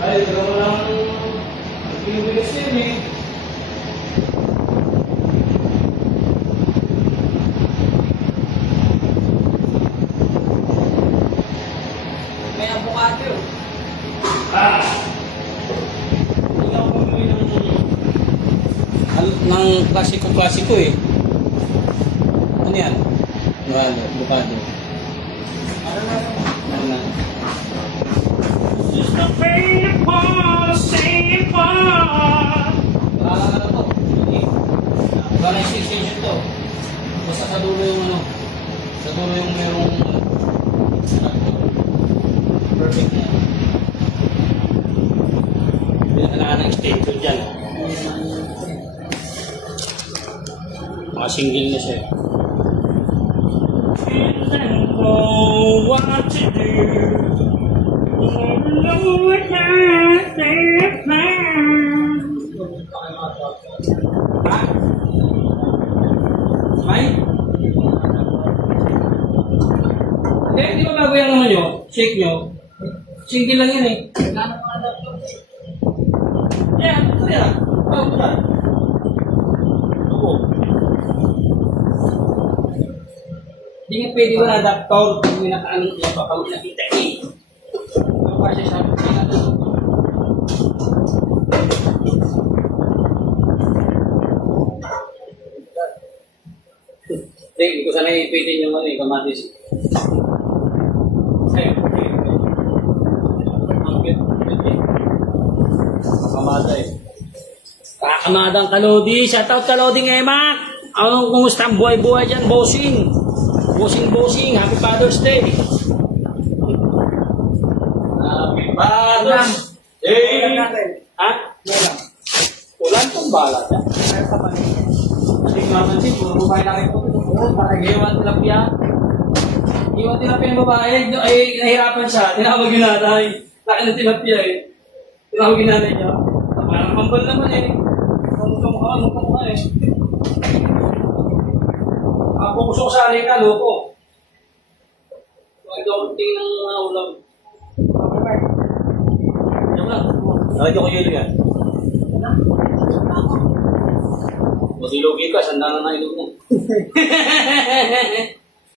Ay, ito naman ang pinibilis yun eh. May avocado yun. Hindi ako bumili ng klasiko eh. Ano yan? Bukado. Ano na? Just a pain upon a same part. Ano to? Wala yung extension to. Basta sa dulo yung ano. Sa dulo yung merong perfect na. Kailangan ng extension dyan. Mga single na siya. Didn't know what to do. Know what I said, man. Ha? Ay? Di ba bago yung ano nyo? Shake nyo? Single lang yan eh. Yeah, ito yan. Bago na. Oo. Hindi nga pwede wala adaptor kung may nakaanong yung papawag na kita eh. Ano pa siya sabi ko na ito? Hindi ko sana ipitin yung ano eh, kamatis. Ayun. Kamada eh. Kakamadang Kalodi. Shoutout Kalodi Emak. Anong kumusta ang buhay-buhay dyan, bossing? Bossing. Happy Father's Day. Happy Father's Day. Ha? Ulan pong bala dyan. Hindi ko mapansin, puro babae na kayo. Iwan tilapia. Iwan tilapia yung babae. Ay, nahirapan siya. Tinawag yung nanay. Laki ng tilapia eh. Tinawag yung nanay niya. Parang kambal naman eh. Mukha eh. Fokus ko sa alay ka, loko. Ito ang tingin ng mga ulam. Diyan lang. Nakita ko yelo yan. Masilugi ka, sanda na ilog mo.